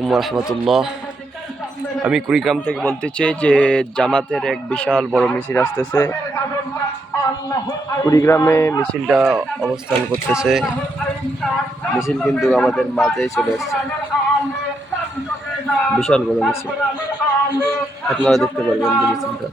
আলাইকুম রহমতুল্লাহ। আমি কুড়িগ্রাম থেকে বলতে চাই যে জামাতের এক বিশাল বড় মিছিল আসতেছে। কুড়িগ্রামে মিছিলটা অবস্থান করতেছে। মিছিল কিন্তু আমাদের মাঝেই চলে আসছে। বিশাল বড় মিছিল, আপনারা দেখতে পারবেন যে মিছিলটা।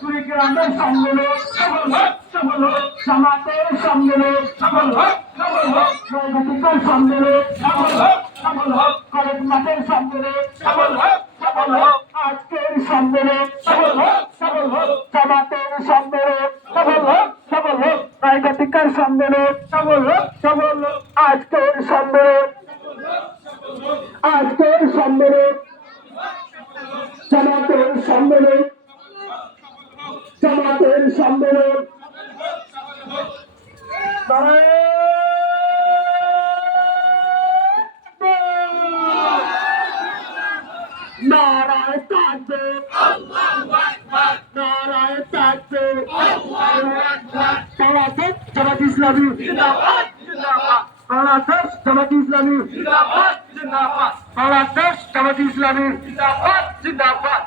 কুড়িগ্রামের সম্মেলন সফল হোক, সফল হোক, জামাতের সম্মেলন সফল হোক, সফল হোক, নৈতিকের সম্মেলন সফল হোক, সফল হোক, কলেজ মাঠের সম্মেলন সফল হোক, সফল হোক, আজকের সম্মেলন সফল হোক, সফল হোক, জামাতের সম্মেলন সফল হোক, সফল হোক, নৈতিকের সম্মেলন সফল হোক, সফল হোক, আজকের সম্মেলন, আজকের সম্মেলন, জামাতের সম্মেলন, জামাতের সম্মেলন, নারায়ে তাকবীর, আল্লাহু আকবার, নারায়ে তাকবীর, আল্লাহু আকবার, বাংলাদেশ জামাত ইসলামী জিন্দাবাদ, জিন্দাবাদ, বাংলাদেশ জামাত ইসলামী জিন্দাবাদ, জিন্দাবাদ, বাংলাদেশ জামাত ইসলামী জিন্দাবাদ, জিন্দাবাদ।